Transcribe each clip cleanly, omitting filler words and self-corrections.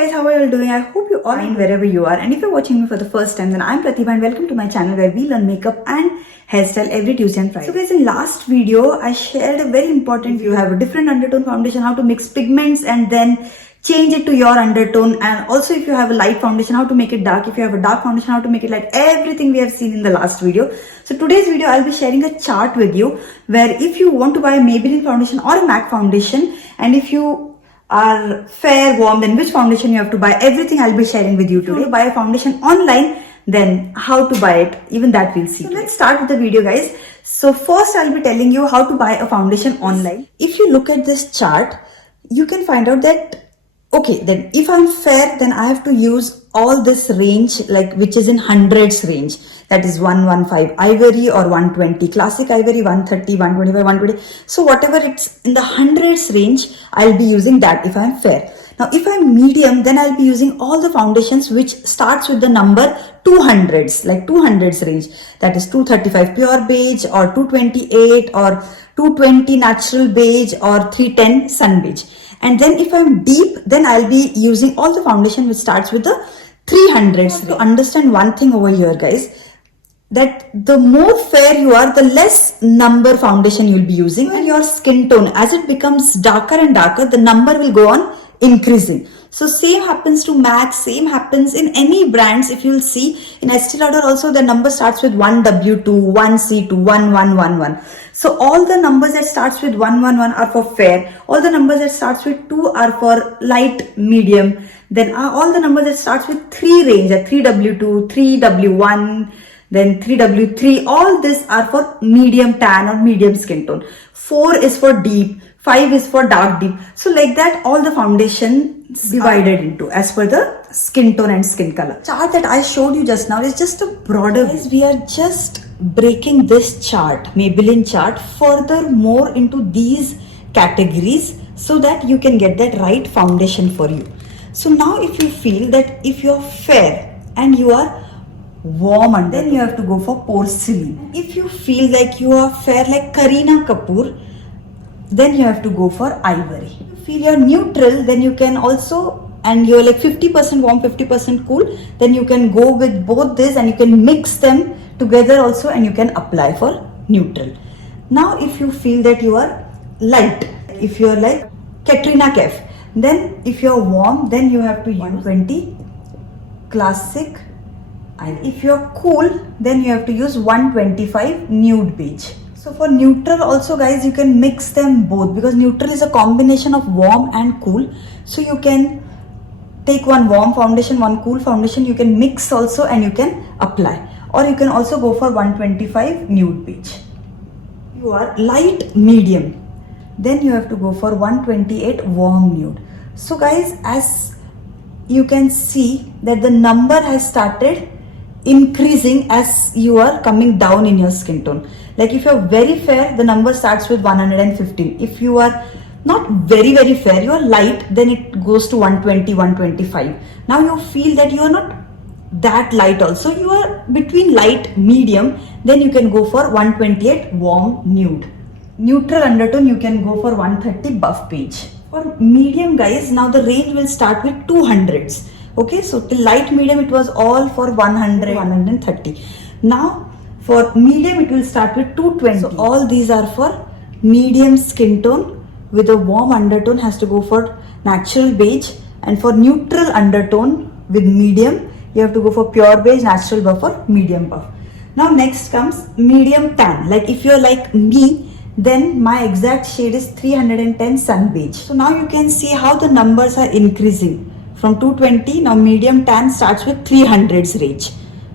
guys, how are you all doing? I hope you all fine wherever you are. And if you're watching me for the first time, then I'm Pratibha and welcome to my channel where we learn makeup and hairstyle every Tuesday and Friday. So guys, in last video, I shared a very important, if you have a different undertone foundation, how to mix pigments and then change it to your undertone. And also if you have a light foundation, how to make it dark. If you have a dark foundation, how to make it light. Everything we have seen in the last video. So today's video, I'll be sharing a chart with you where if you want to buy a Maybelline foundation or a MAC foundation, and if you are fair, warm, then which foundation you have to buy, everything I'll be sharing with you today. Buy a foundation online, then how to buy it, even that we'll see. So let's start with the video, guys. So first I'll be telling you how to buy a foundation online. If you look at this chart, you can find out that, okay, then if I'm fair, then I have to use all this range, like which is in hundreds range. That is 115 ivory or 120 classic ivory, 130, 125, 120. So whatever it's in the hundreds range, I'll be using that if I'm fair. Now, if I'm medium, then I'll be using all the foundations which starts with the number 200s, like 200s range. That is 235 pure beige or 228 or 220 natural beige or 310 sun beige. And then if I'm deep, then I'll be using all the foundation which starts with the 300s. To understand one thing over here, guys, that the more fair you are, the less number foundation you'll be using, and your skin tone, as it becomes darker and darker, the number will go on increasing. So same happens to MAC, same happens in any brands. If you'll see in Estee Lauder also, the number starts with 1W2, 1C2, 1111. So all the numbers that starts with 111 are for fair. All the numbers that starts with 2 are for light, medium. Then all the numbers that starts with 3 range, at 3W2, 3W1, then 3W3, all this are for medium tan or medium skin tone. 4 is for deep, 5 is for dark deep. So like that, all the foundations divided into as per the skin tone and skin color. Chart that I showed you just now is just a broader. Guys, we are just breaking this chart, Maybelline chart, further more into these categories so that you can get that right foundation for you. So now if you feel that if you're fair and you are warm, and then you have to go for porcelain. If you feel like you are fair like Kareena Kapoor, then you have to go for ivory. If you feel you're neutral, then you can also, and you're like 50% warm, 50% cool, then you can go with both this and you can mix them together also and you can apply for neutral. Now if you feel that you are light, if you're like Katrina Kaif, then if you're warm, then you have to use 120 classic. And if you're cool, then you have to use 125 nude beige. So for neutral also, guys, you can mix them both because neutral is a combination of warm and cool. So you can take one warm foundation, one cool foundation, you can mix also and you can apply. Or you can also go for 125 nude beige. You are light medium, then you have to go for 128 warm nude. So guys, as you can see that the number has started increasing as you are coming down in your skin tone. Like if you're very fair, the number starts with 115. If you are not very fair, you are light, then it goes to 120, 125. Now you feel that you are not that light also, you are between light, medium, then you can go for 128 warm nude. Neutral undertone, you can go for 130 buff beige. For medium, guys, now the range will start with 200s. Okay, so till light medium it was all for 100, 130. Now for medium it will start with 220. So all these are for medium skin tone with a warm undertone has to go for natural beige, and for neutral undertone with medium you have to go for pure beige, natural buff or medium buff. Now next comes medium tan. Like if you're like me, then my exact shade is 310 sun beige. So now you can see how the numbers are increasing. From 220, now medium tan starts with 300s range.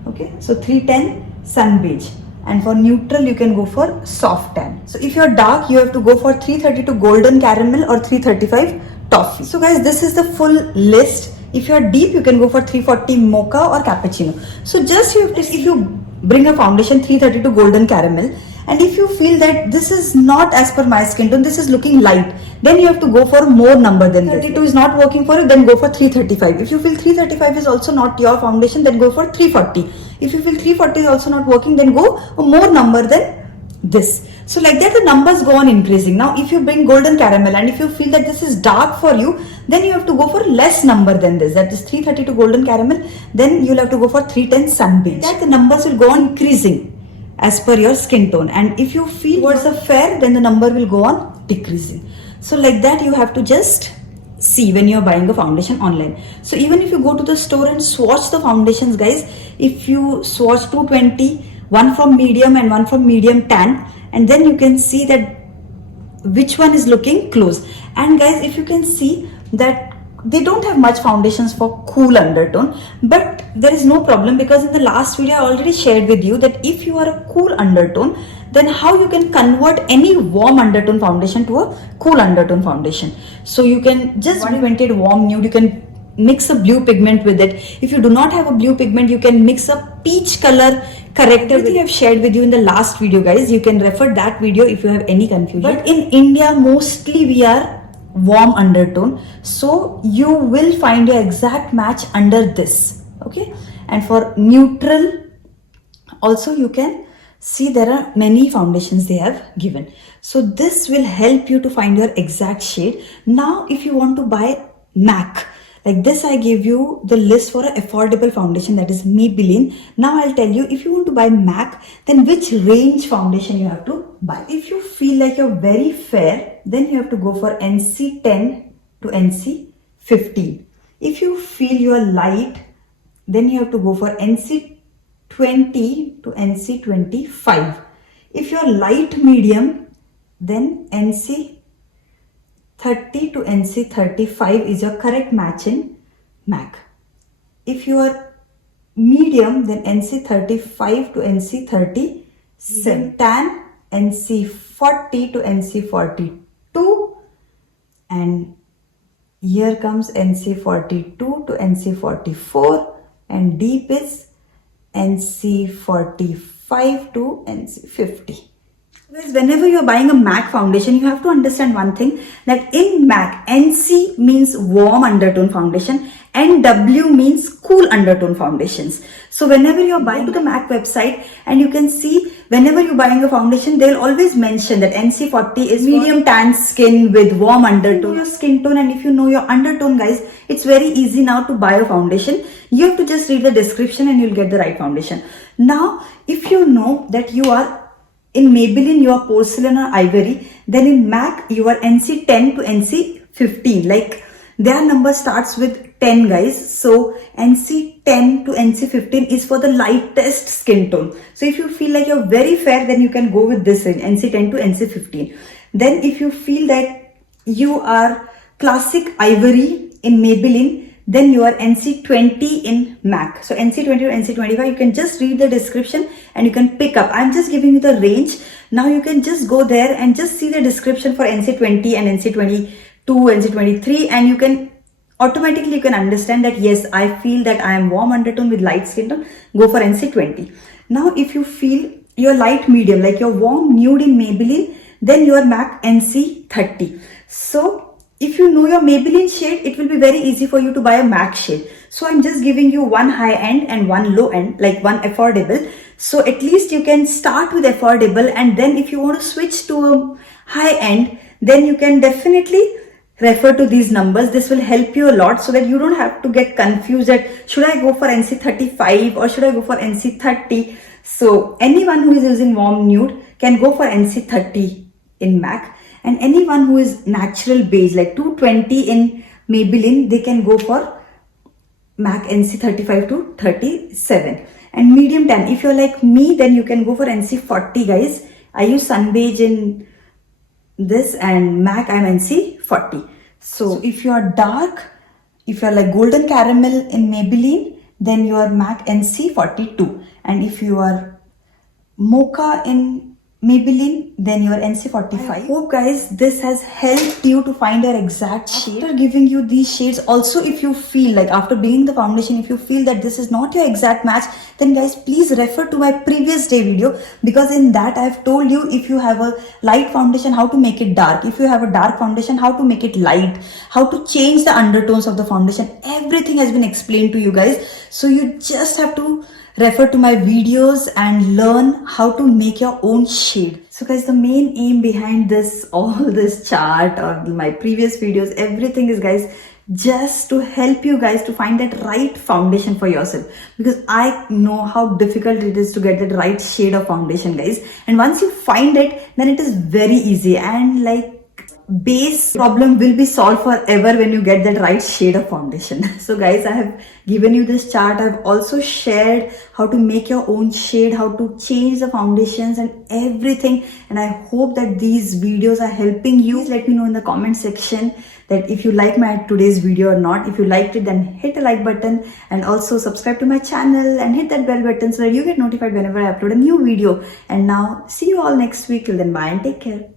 Okay, so 310 sun beige. And for neutral, you can go for soft tan. So if you're dark, you have to go for 332 golden caramel or 335 toffee. So guys, this is the full list. If you're deep, you can go for 340 mocha or cappuccino. So just you have to, if you bring a foundation 332 golden caramel, and if you feel that this is not as per my skin tone, this is looking light, then you have to go for more number than 32 is not working for you, then go for 335. If you feel 335 is also not your foundation, then go for 340. If you feel 340 is also not working, then go a more number than this. So like that the numbers go on increasing. Now if you bring golden caramel and if you feel that this is dark for you, then you have to go for less number than this, that is 332 golden caramel, then you'll have to go for 310 sun beige. That the numbers will go on increasing as per your skin tone, and if you feel towards a fair, then the number will go on decreasing. So like that you have to just see when you're buying a foundation online. So even if you go to the store and swatch the foundations guys, if you swatch 220, one from medium and one from medium tan, and then you can see that which one is looking close. And guys, if you can see that they don't have much foundations for cool undertone, but there is no problem, because in the last video I already shared with you that if you are a cool undertone, then how you can convert any warm undertone foundation to a cool undertone foundation. So you can just 120 warm nude, you can mix a blue pigment with it. If you do not have a blue pigment, you can mix a peach color corrector, which I have shared with you in the last video guys. You can refer that video if you have any confusion. But in India mostly we are warm undertone, so you will find your exact match under this, okay? And for neutral also you can see there are many foundations they have given, so this will help you to find your exact shade. Now if you want to buy MAC, like this I give you the list for an affordable foundation, that is Maybelline. Now I'll tell you, if you want to buy MAC, then which range foundation you have to buy. If you feel like you're very fair, then you have to go for NC10 to NC15. If you feel you're light, then you have to go for NC20 to NC25. If you're light medium, then NC30 to NC35 is your correct match in MAC. If you are medium, then NC35 to NC37. Tan, NC40 to NC42. And here comes NC42 to NC44. And deep is NC45 to NC50. Guys, whenever you are buying a MAC foundation, you have to understand one thing, that in MAC, NC means warm undertone foundation and W means cool undertone foundations. So whenever you are buying to the MAC website, and you can see whenever you're buying a foundation, they'll always mention that NC40 is medium tan skin with warm undertone. If you know your skin tone and if you know your undertone guys, it's very easy now to buy a foundation. You have to just read the description and you'll get the right foundation. Now, if you know that you are in Maybelline, you are porcelain or ivory, then in MAC, you are NC10 to NC15. Like their number starts with 10 guys. So NC10 to NC15 is for the lightest skin tone. So if you feel like you're very fair, then you can go with this in NC10 to NC15. Then if you feel that you are classic ivory in Maybelline, then you are NC20 in MAC. So NC20 to NC25, you can just read the description and you can pick up. I'm just giving you the range. Now you can just go there and just see the description for NC20 and NC22, NC23, and you can automatically, you can understand that yes, I feel that I am warm undertone with light skin tone, go for NC20. Now if you feel you're light medium, like you're warm nude in Maybelline, then you are MAC NC30. So if you know your Maybelline shade, it will be very easy for you to buy a MAC shade. So I'm just giving you one high end and one low end, like one affordable. So at least you can start with affordable, and then if you want to switch to a high end, then you can definitely refer to these numbers. This will help you a lot so that you don't have to get confused that should I go for NC35 or should I go for NC30. So anyone who is using warm nude can go for NC30 in MAC. And anyone who is natural beige, like 220 in Maybelline, they can go for MAC NC35 to 37. And medium tan, if you're like me, then you can go for NC40 guys. I use sun beige in this, and MAC I'm NC40. So if you are dark, if you are like golden caramel in Maybelline, then you are MAC NC42. And if you are mocha in Maybelline, then your NC45. I hope guys this has helped you to find your exact shade. After giving you these shades, also if you feel like after bringing the foundation, if you feel that this is not your exact match, then guys please refer to my previous day video, because in that I have told you if you have a light foundation how to make it dark, if you have a dark foundation how to make it light, how to change the undertones of the foundation. Everything has been explained to you guys, so you just have to refer to my videos and learn how to make your own shade. So guys, the main aim behind all this chart or my previous videos, everything is, guys, just to help you guys to find that right foundation for yourself, because I know how difficult it is to get that right shade of foundation, guys. And once you find it, then it is very easy, and like base problem will be solved forever when you get that right shade of foundation. So guys, I have given you this chart. I've also shared how to make your own shade, how to change the foundations and everything, and I hope that these videos are helping you. Please let me know in the comment section that if you like my today's video or not. If you liked it, then hit the like button and also subscribe to my channel and hit that bell button so that you get notified whenever I upload a new video. And now see you all next week. Till then, bye and take care.